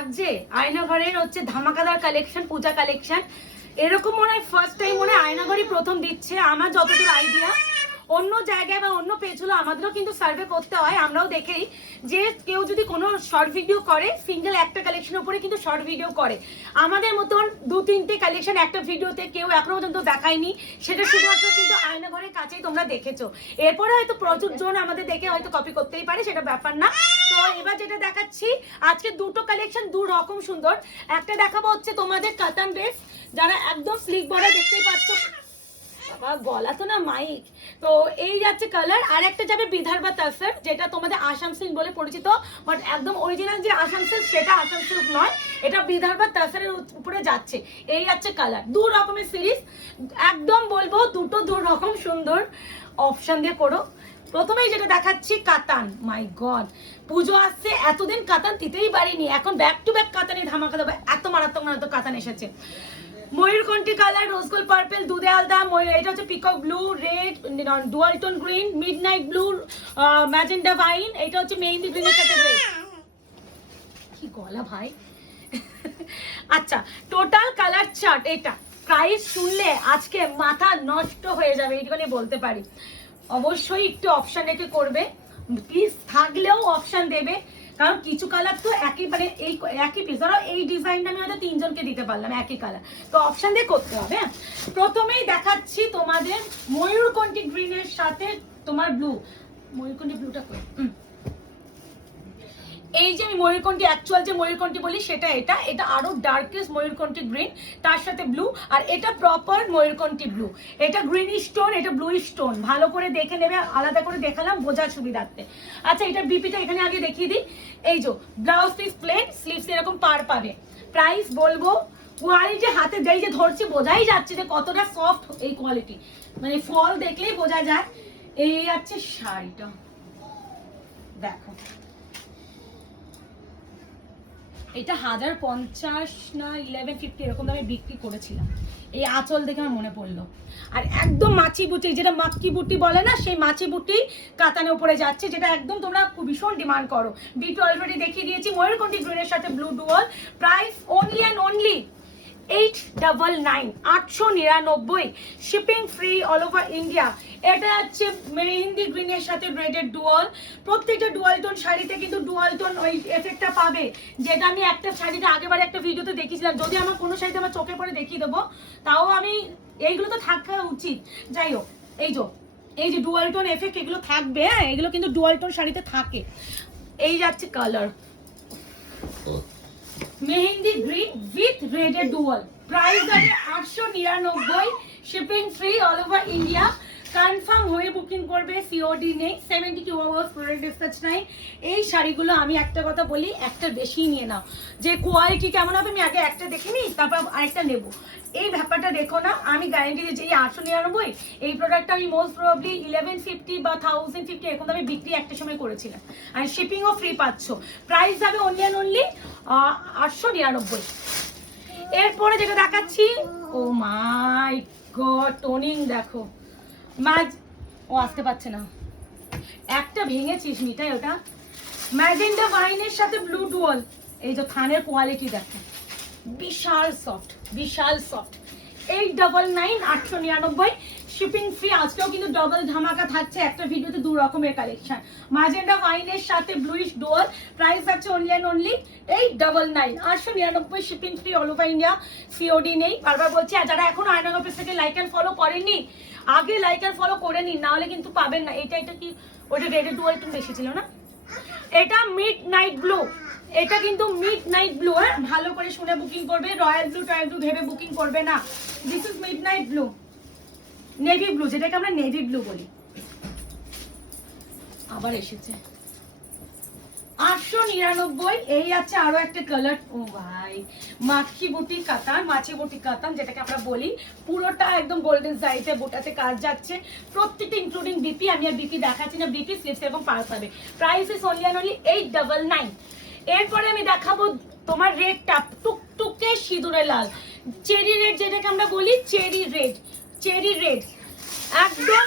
লাগছে আয়নাঘরের হচ্ছে ধামাকাদার কালেকশন, পূজা কালেকশন। এরকম মনে হয় ফার্স্ট টাইম মনে হয় আয়নাঘরই প্রথম দিচ্ছে আমার যতদূর আইডিয়া। অন্য জায়গায় বা অন্য পেজগুলো আমাদেরও কিন্তু সার্ভে করতে হয়, আমরাও দেখেই যে কেউ যদি কোনো শর্ট ভিডিও করে সিঙ্গেল একটা কালেকশনের উপরে কিন্তু শর্ট ভিডিও করে, আমাদের মতন 2-3টে কালেকশন একটা ভিডিওতে কেউ এখনো পর্যন্ত দেখায়নি। সেটা শুধুমাত্র কিন্তু আয়নাঘরের কাছেই তোমরা দেখেছো। এরপরে হয়তো প্রচুর জন আমাদের দেখে হয়তো কপি করতেই পারে, সেটা ব্যাপার না। তো এবার যেটা দেখাচ্ছি আজকে দুটো কালেকশন দু রকম সুন্দর। একটা দেখাবো হচ্ছে তোমাদের কাতান ড্রেস, যারা একদম স্লিক বডি দেখতেই পাচ্ছ, বাবা গলা তো না মাইক। তো এই যাচ্ছে কালার। আর একটা যাবে বিদর্ভা তাসর, যেটা তোমাদের আসাম সিল্ক বলে পরিচিত, বাট একদম অরিজিনাল যে আসাম সিল্ক সেটা আসাম সিল্ক নয়, এটা বিদর্ভা তাসরের উপরে যাচ্ছে। এই যাচ্ছে কালার, দু রকমের সিরিজ, একদম বলবো দুটো দু রকম সুন্দর। অপশন দিয়ে করো। প্রথমেই যেটা দেখাচ্ছি কাতান, মাই গড পুজো আসছে, এতদিন কাতান দিতেই পারিনি, এখন ব্যাক টু ব্যাক কাতানে ধামাকা দেবো, এত মারাত্মক মারাত্মক কাতান এসেছে। ময়ূরকণ্ঠী কালার, রোজ গোল্ড পার্পল, দুধে আলদা, এটা হচ্ছে peacock blue, red, dual tone green, midnight blue, magenta vine, এটা হচ্ছে মেহেন্দি গ্রিনের সাথে রেড। কি গলা ভাই। আচ্ছা, টোটাল কালার চার্ট এটা। প্রাইস শুনলে আজকে মাথা নষ্ট হয়ে যাবে, এইটুখানি বলতে পারি। অবশ্যই একটু অপশন রেখে করবে, পিস থাকলেও অপশন দেবে, কারণ কিছু কালার তো একেবারে এই একই পিস, ধরো এই ডিজাইনটা আমি হয়তো 3 জনকে দিতে পারলাম একই কালার, তো অপশন দিয়ে করতে হবে। প্রথমেই দেখাচ্ছি তোমাদের ময়ূরকণ্ঠী গ্রিনের সাথে তোমার ব্লু, ময়ূরকণ্ঠী ব্লুটা করে, এই যে আমি ময়ূরকণ্ঠী অ্যাকচুয়াল যে ময়ূরকণ্ঠী বলি সেটা, এটা এটা আরো ডার্কেস্ট ময়ূরকণ্ঠী গ্রিন, তার সাথে ব্লু, আর এটা প্রপার ময়ূরকণ্ঠী ব্লু। এটা গ্রিন স্টোন, এটা ব্লু স্টোন, ভালো করে দেখে নেবে, আলাদা করে দেখালাম বোঝার সুবিধার্থে। আচ্ছা, এটা বিপিটা এখানে আগে দেখিয়ে দিই। এই যে ব্লাউজ পিস প্লেন, স্লিভস এরকম পার পাবে। প্রাইস বলবো, কোয়ালিটি হাতে যেই যে ধরছি বোঝাই যাচ্ছে যে কতটা সফট এই কোয়ালিটি, মানে ফল দেখলেই বোঝা যায়। এই আছে শাড়িটা, দেখো এটা 1050 না 1150 এরকম দামে বিক্রি করেছিলাম, এই আঁচল দেখে আমার মনে পড়লো। আর একদম মাছি বুটি, যেটা মাক্কি বুটি বলে না, সেই মাছি বুটি কাতানের উপরে যাচ্ছে, যেটা একদম তোমরা খুব ভীষণ ডিমান্ড করো। বিটু অলরেডি দেখিয়ে দিয়েছি, ময়ূরকণ্ঠী গ্রিনের সাথে blue dual. Price only and only 899, 899, shipping free all over India. এটা হচ্ছে মেহেন্দি গ্রিনের সাথে রেডের ডুয়াল। প্রত্যেকটা ডুয়াল টোন শাড়িতে কিন্তু ডুয়াল টোন ওই এফেক্টটা পাবে, যেটা আমি একটা শাড়িতে আগেবারে একটা ভিডিওতে দেখিয়েছিলাম। যদি আমার কোনো শাড়িতে আমার চোখে পরে দেখিয়ে দেবো, তাও আমি এইগুলো তো থাকা উচিত। যাই হোক, এই যে ডুয়াল টোন এফেক্ট এগুলো থাকবে, হ্যাঁ এগুলো কিন্তু ডুয়াল টোন শাড়িতে থাকে। এই যাচ্ছে কালার মেহেন্দি গ্রিন উইথ রেডের ডুয়াল। প্রাইস আছে 899, shipping free all over India. Confirm হয়ে বুকিং করবে, সিওডি নেই, 72 আওয়ার্স প্রোডাক্ট ডিসপ্যাচ নাই। এই শাড়িগুলো আমি একটা কথা বলি, একটা বেশি নিয়ে নাও, যে কোয়ালিটি কেমন হবে আমি আগে একটা দেখে নিই, তারপর আরেকটা নেব, এই ব্যাপারটা দেখো না। আমি গ্যারেন্টি দিচ্ছি এই 899 এই প্রোডাক্টটা আমি মোস্ট প্রবাবলি 1150 বা 1050 এরকম দামে বিক্রি একটা সময় করেছিলাম, আর শিপিংও ফ্রি পাচ্ছ। প্রাইস যাবে অনলি অ্যান্ড অনলি 899। এরপরে যেটা দেখাচ্ছি, ও মাই গড, টোনিং দেখো, ও আসতে পারছে না, একটা ভেঙেছিস মিঠাই ওটা। ম্যাজেন্ডা ভাইনের সাথে ব্লু ডুয়াল, এই যে থানের কোয়ালিটি দেখো, বিশাল সফট, বিশাল সফট। 899, 899, shipping free. আজকেও কিন্তু ডবল ধামাকা থাকছে, একটা ভিডিওতে দু রকমের কালেকশন। ম্যাজেন্ডা ভাইনের সাথে ব্লুইশ ডুয়াল, প্রাইস আছে only and only 899, 899, shipping free all over India, COD নেই। বারবার বলছি, আর যারা এখন আয়নাঘর পেজ থেকে লাইক অ্যান্ড ফলো করেননি, আগে লাইক অ্যান্ড ফলো করে নিন, নাহলে কিন্তু পাবেন না। এটা কি ওটা রেডের ডুয়াল একটু বেশি ছিল না, এটা মিড নাইট ব্লু, এটা কিন্তু মিড নাইট ব্লু, হ্যাঁ ভালো করে শুনে বুকিং করবে, রয়্যাল ব্লু টয়েল ব্লু ভেবে বুকিং করবে না। This is mid night blue, navy blue, যেটাকে আমরা নেভি ব্লু বলি। আবার এসেছে 899। এই আছে আরো একটা কালার, ও ভাই মাছি বুটি কাতান, মাছি বুটি কাতান যেটাকে আমরা বলি, পুরোটা একদম গোল্ডেন জারিতে বুটাতে কাজ যাচ্ছে, প্রত্যেকটা ইনক্লুডিং বিপি। আমি আর বিপি দেখাচ্ছি না, বিপি স্লিভস এবং পার্স হবে। Price is only and only 899। এরপরে আমি দেখাবো তোমার রেডটা, টুকটুকে সিঁদুরে লাল, চেরি রেড, যেটাকে আমরা বলি চেরি রেড, চেরি রেড একদম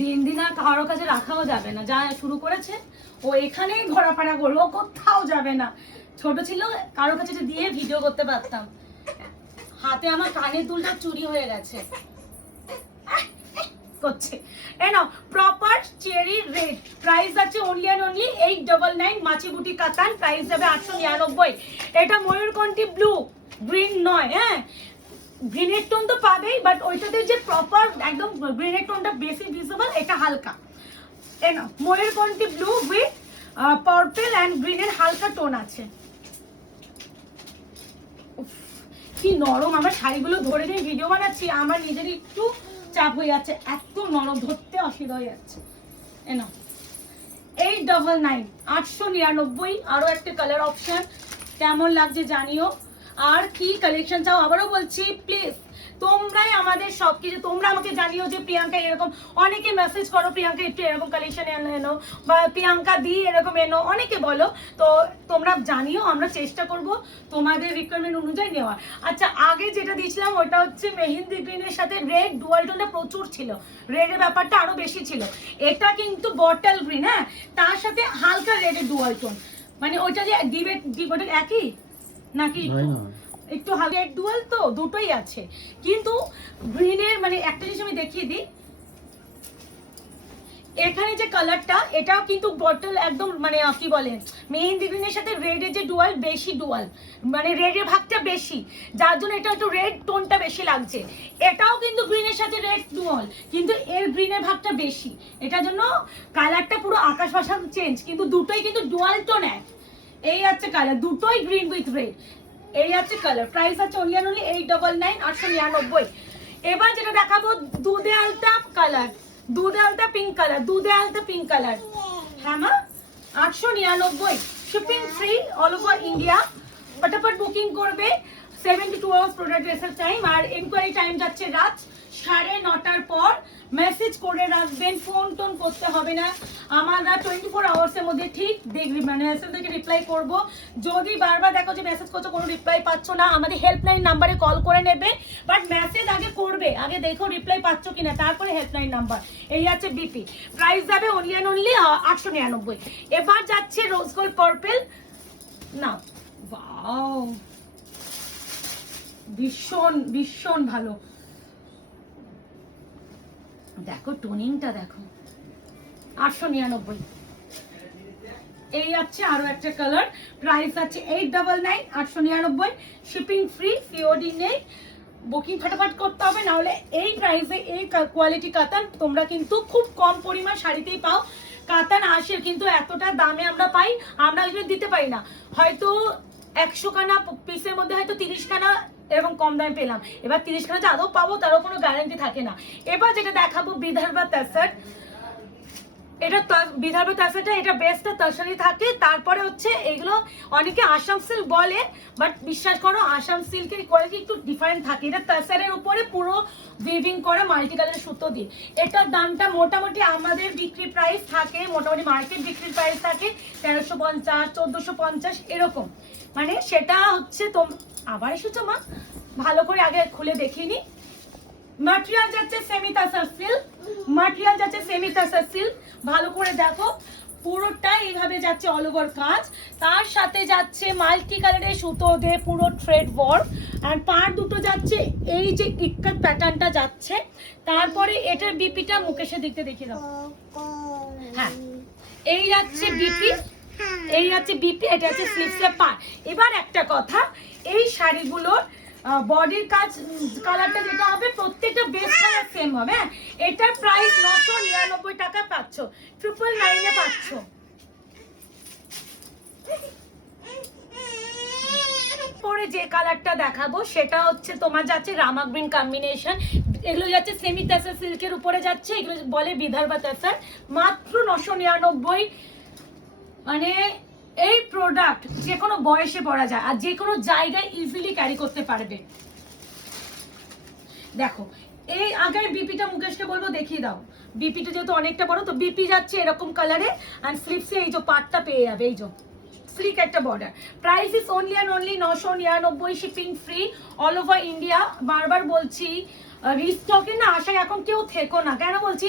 দিন দিন আর কারোর কাছে রাখাও যাবে না, যা শুরু করেছে ও এখানেই ঘোরাফেরা করলো, কোথাও যাবে না। ছোট ছিল কারোর কাছে দিয়ে ভিডিও করতে পারতাম। হাতে আমার কানের দুলটা চুরি হয়ে গেছে করছে। এনো প্রপার চেরি রেড, প্রাইস আছে অনলি এন্ড অনলি 899, মাছি বুটি কাতান, প্রাইস যাবে 899। এটা ময়ূরকণ্ঠী ব্লু, গ্রিন নয়। হ্যাঁ, গ্রিনের টোন তো পাবেই, বাট ওইটাতে যে প্রপার একদম গ্রিনের টোনটা বেশি ভিজিবল, এটা হালকা। এনো ময়ূরকণ্ঠী ব্লু উইথ পার্পল এন্ড গ্রিনের হালকা টোন আছে। কি নরম, আমার শাড়িগুলো ধরে নিয়ে ভিডিও বানাচ্ছি, আমার নিজেরই একটু চাপ হয়ে যাচ্ছে, এত নরম, ধরতে অসুবিধা হয়ে যাচ্ছে। এনো 899, 899। আরো একটা কালার অপশন, কেমন লাগছে জানিও। আর কি কালেকশন চাও আবারও বলছি, প্লিজ তোমরাই আমাদের সবকিছু, তোমরা আমাকে জানিও যে প্রিয়াঙ্কা এরকম, অনেকে মেসেজ করো প্রিয়াঙ্কা একটু এরকম কালেকশন এনো, বা প্রিয়াঙ্কা দি এরকম এনো, অনেকে বলো। তো তোমরা জানিও, আমরা চেষ্টা করব তোমাদের রিকোয়ারমেন্ট অনুযায়ী নেওয়ার। আচ্ছা, আগে যেটা দিয়েছিলাম ওটা হচ্ছে মেহেন্দি গ্রিনের সাথে রেড, ডুয়াল টোনটা প্রচুর ছিল, রেডের ব্যাপারটা আরো বেশি ছিল। এটা কিন্তু বটল গ্রিন, হ্যাঁ, তার সাথে হালকা রেডের ডুয়াল টোন, মানে ওইটা যে ডিবেট একই নাকি একটু হালকা ডুয়াল, তো দুটোই আছে। কিন্তু গ্রিনের মানে একটা জিনিস আমি দেখিয়ে দিই, এখানে যে কালারটা এটাও কিন্তু বটল একদম মানে কি বলে মেহেন্দি গ্রিনের সাথে রেডের যে ডুয়াল, বেশি ডুয়াল, মানে রেডের ভাগটা বেশি, যার জন্য এটা একটু রেড টোনটা বেশি লাগছে। এটাও কিন্তু গ্রিনের সাথে রেড ডুয়াল, কিন্তু এর গ্রিনের ভাগটা বেশি, এটার জন্য কালারটা পুরো আকাশ পাতাল চেঞ্জ, কিন্তু দুটোই কিন্তু ডুয়াল টোন এক। এই আছে কালার, দুটোই গ্রিন উইথ রেড, এই আছে কালার। প্রাইস আছে অনলি এন্ড অনলি 899, 899। এবার যেটা দেখাবো দুধে আলতা কালার, দুধে আলতা পিঙ্ক কালার, দুধে আলতা পিঙ্ক কালার। হ্যাঁ মা, 899, shipping free all over India. ফটাফট বুকিং করবে, 72 আওয়ার্স প্রোডাক্ট রিসিভ টাইম, আর এনকোয়ারি টাইম যাচ্ছে রাত 9:30টার পর। মেসেজ করে রাখবেন, ফোন টোন করতে হবে না, আমরা 24 আওয়ার্সের মধ্যে ঠিক দেখবি মানে মেসেজ থেকে রিপ্লাই করব। যদি বারবার দেখো যে মেসেজ করছো কোনো রিপ্লাই পাচ্ছ না, আমাদের হেল্পলাইন নাম্বারে কল করে নেবে, বাট মেসেজ আগে করবে, আগে দেখো রিপ্লাই পাচ্ছ কিনা, তারপরে হেল্পলাইন নাম্বার। এই আছে বিপি, প্রাইস যাবে অনলি এন্ড অনলি 899। এবার যাচ্ছে রোজ গোল্ড পার্পল, না ওয়াও, ভীষণ ভীষণ ভালো, দেখো টোনিংটা দেখো, 899। এই আছে আরো একটা কালার, প্রাইস আছে 899, 899, শিপিং ফ্রি, সিওডি নেই, বুকিং ফটাফট করতে হবে, না হলে এই প্রাইসে এই কোয়ালিটি কাতান তোমরা কিন্তু খুব কম পরিমাণ শাড়িতেই পাও। কাতান আসে কিন্তু এতটা দামে আমরা পাই, আমরা এগুলো দিতে পারি না, হয়তো 100 খানা পিসের মধ্যে হয়তো 30 খানা এরকম কম দামে পেলাম, এবার 30 খানা যে আদৌ পাবো তারও কোনো গ্যারান্টি থাকে না। এবার যেটা দেখাবো বিদর্ভা তাসার, এটা বিদর্ভা তাসারটা এটা বেস্টটা তাসারি থাকে, তারপরে হচ্ছে এগুলো অনেকে আসাম সিল্ক বলে, বাট বিশ্বাস করো আসাম সিল্কের কোয়ালিটি একটু ডিফারেন্ট থাকে। এটা তাসারের উপরে পুরো উইভিং করা মাল্টি কালারের সুতো দিয়ে, এটার দামটা মোটামুটি আমাদের বিক্রি প্রাইস থাকে, মোটামুটি মার্কেট বিক্রির প্রাইস থাকে 1350, 1450 এরকম, মানে সেটা হচ্ছে আবার এসেছো মা, ভালো করে আগে খুলে দেখিনি। ম্যাটেরিয়াল যাচ্ছে সেমি তাসার সিল্ক, ম্যাটেরিয়াল যাচ্ছে সেমি তাসার সিল্ক, ভালো করে দেখো পুরোটাই এইভাবে যাচ্ছে অল ওভার কাজ, তার সাথে যাচ্ছে মাল্টি কালারের সুতো দিয়ে পুরো থ্রেড ওয়ার্ক, আর পার দুটো যাচ্ছে এই যে কিটকাট প্যাটার্নটা যাচ্ছে। তারপরে এটার বিপিটা মুকেশের দিকতে দেখিয়ে দাও, হ্যাঁ এই যাচ্ছে বিপি, এই যাচ্ছে বিপি, এটা হচ্ছে স্লিভসের পার। এবার একটা কথা, এই শাড়িগুলোর বডির কাজ কালারটা যেটা হবে প্রত্যেকটা বেস কালার সেম হবে, হ্যাঁ। এটার প্রাইস 999 টাকা পাচ্ছ, 999 এ পাচ্ছ। পরে যে কালারটা দেখাবো সেটা হচ্ছে তোমার যাচ্ছে রামা গ্রিন কম্বিনেশন, এগুলো যাচ্ছে সেমি তাসার সিল্কের উপরে যাচ্ছে, এগুলো বলে বিদর্ভা তাসার, মাত্র 999। মানে এই প্রোডাক্ট যে কোনো বয়সে পরা যায় আর যে কোনো জায়গায় ইজিলি ক্যারি করতে পারবে। দেখো এই আগের বিপিটা মুকেশকে বলবো দেখিয়ে দাও, বিপিটা যেহেতু অনেকটা বড়, তো বিপি যাচ্ছে এরকম কালারে, আর স্লিভসে এই যে পাটটা পেয়ে যাবে, এই যে স্লিক একটা border. Price is only and only 999, shipping free all over India. বারবার বলছি রিস্টকে না আশায় এখন কেউ থেকো না। কেন বলছি,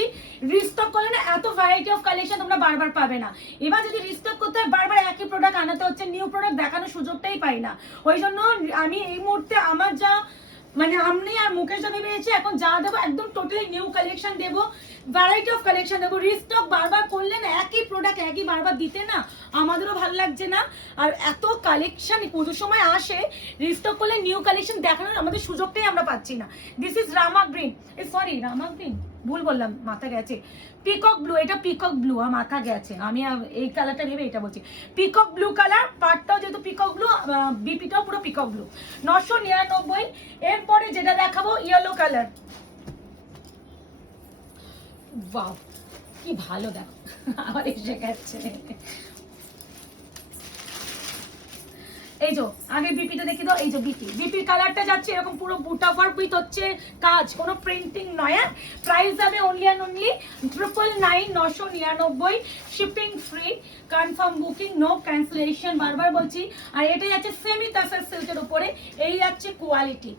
রিস্টক করলে না এত ভ্যারাইটি অফ কালেকশন তোমরা বারবার পাবে না। এবার যদি রিস্টক করতে হয় বারবার একই প্রোডাক্ট আনাতে হচ্ছে, নিউ প্রোডাক্ট দেখানোর সুযোগটাই পাই না। ওই জন্য আমি এই মুহূর্তে আমার যা মানে আমি আর মুকেশ দাবি পেয়েছি, এখন যা দেবো একদম টোটালি নিউ কালেকশন দেবো, ভ্যারাইটি অফ কালেকশন দেবো। রিস্টক বারবার করলে না একই প্রোডাক্ট একই বারবার দিতে না আমাদেরও ভালো লাগছে না। আর এত কালেকশন পুজোর সময় আসে, রিস্টক করলে নিউ কালেকশন দেখানোর আমাদের সুযোগটাই আমরা পাচ্ছি না। This is Rama green, sorry Rama green ভুল বললাম, মাথা গেছে, পিকক ব্লু, এটা পিকক ব্লু, মাথা গেছে, আমি এই কালারটা ভেবে এটা বলছি। পিকক ব্লু কালার, পাটটাও যেহেতু পিকক ব্লু, বিপিটাও পুরো পিকক ব্লু, 999। এরপরে যেটা দেখাবো ইয়েলো কালার, ওয়াও কি ভালো, দেখো আবার এসে গেছে। এই যে আগে বিপিটা দেখি দাও, এই যে বিপির কালারটা যাচ্ছে এরকম পুরো বুটা ওয়ার্ক উইথ হচ্ছে কাজ, কোনো প্রিন্টিং নয়। প্রাইস যাবে only and only 999, 999, shipping free, confirm booking, no cancellation, বারবার বলছি। আর এটা যাচ্ছে সেমি তাসার সিল্কের উপরে, এই যাচ্ছে কোয়ালিটি,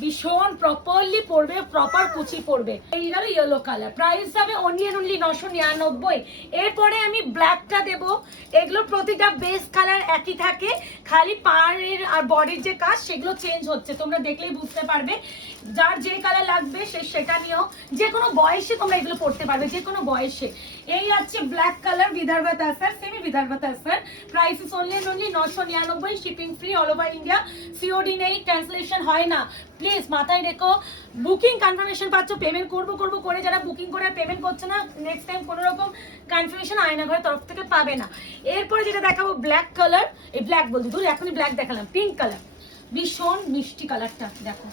ভীষণ প্রপারলি পড়বে, প্রপার কুচি পড়বে। এই গেল ইয়েলো কালার, প্রাইস যাবে অনলি এন্ড অনলি 999। এরপরে আমি ব্ল্যাকটা দেব। এগুলো প্রতিটা বেস কালার একই থাকে, খালি পাড়ের আর বডির যে কাজ সেগুলো চেঞ্জ হচ্ছে, তোমরা দেখলেই বুঝতে পারবে। যার যে কালার লাগবে সেটা নিও, যে কোনো বয়সে তোমরা এগুলো পড়তে পারবে, যে কোনো বয়সে। এই আছে black colour, Vidarbha tussar, semi Vidarbha tussar, price is only and only 999, shipping free all over India, COD নেই, ক্যান্সেলেশন হয় না। প্লিজ মাথায় রেখো, বুকিং কনফার্মেশন পাচ্ছ, পেমেন্ট করবো করে যারা বুকিং করে পেমেন্ট করছে না, নেক্সট টাইম কোনো রকম কনফার্মেশন আয়না ঘরের তরফ থেকে পাবে না। এরপরে যেটা দেখাবো ব্ল্যাক কালার, এই ব্ল্যাক বলছি ধর, এখনই ব্ল্যাক দেখালাম, পিঙ্ক কালার, ভীষণ মিষ্টি কালারটা, দেখো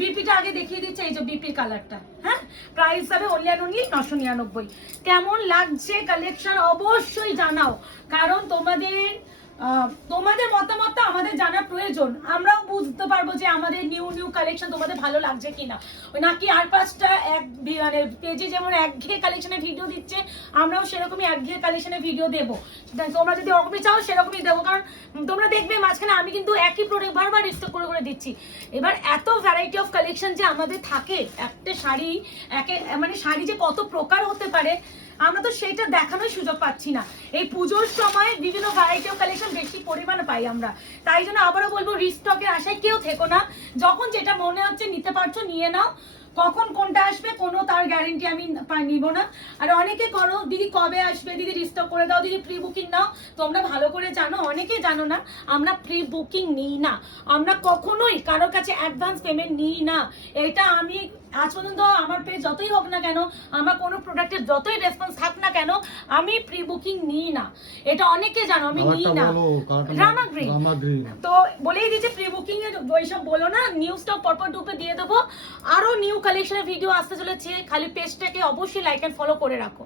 বিপিটা আগে দেখিয়ে দিচ্ছে, এই যে বিপির কালারটা। হ্যাঁ, প্রাইস হবে অনলি অ্যান্ড অনলি 999। কেমন লাগছে কালেকশন অবশ্যই জানাও, কারণ তোমাদের মতামত আমাদের জানা প্রয়োজন, আমরাও বুঝতে পারবো যে আমাদের নিউ কালেকশন তোমাদের ভালো লাগছে কিনা। নাকি আর 5টা মানে পেজে যেমন একঘেয়ে কালেকশনের ভিডিও দিচ্ছে, আমরাও সেরকমই একঘেয়ে কালেকশনের ভিডিও দেবো। তোমরা যদি ওরকমই চাও সেরকমই দেবো, কারণ তোমরা দেখবে মাঝখানে আমি কিন্তু একই প্রোডাক্ট বারবার রিস্টক করে দিচ্ছি। এবার এত ভ্যারাইটি অফ কালেকশন যে আমাদের থাকে, একটা শাড়ি মানে শাড়ি যে কত প্রকার হতে পারে আমরা তো সেটা দেখানোর সুযোগ পাচ্ছি না। এই পুজোর সময় বিভিন্ন ভ্যারাইটি অফ কালেকশন বেশি পরিমাণে পাই আমরা, তাই জন্য আবারও বলবো রিস্টকের আশায় কেউ থেকো না, যখন যেটা মনে হচ্ছে নিতে পারছো নিয়ে নাও। কখন কোনটা আসবে কোনো তার গ্যারেন্টি আমি নিব না। আর অনেকে করো দিদি কবে আসবে, দিদি রিস্টক করে দাও, দিদি প্রি বুকিং নাও। তোমরা ভালো করে জানো, অনেকে জানো না, আমরা প্রি বুকিং নিই না, আমরা কখনোই কারোর কাছে অ্যাডভান্স পেমেন্ট নিই না। এটা আমি আজ পর্যন্ত আমার পেজ যতই হোক না কেন, আমার কোনো প্রোডাক্টের যতই রেসপন্স থাক না কেন, আমি প্রি বুকিং নিই না, এটা অনেকে জানো, আমি নিই না। রামা গ্রিন তো বলেই দিয়েছে, প্রি বুকিং এর ওইসব বলো না, নিউ স্টক পরপর ডুপে দিয়ে দেবো। আরো নিউ কালেকশনের ভিডিও আসতে চলেছে, খালি পেজটাকে অবশ্যই লাইক এন্ড ফলো করে রাখো।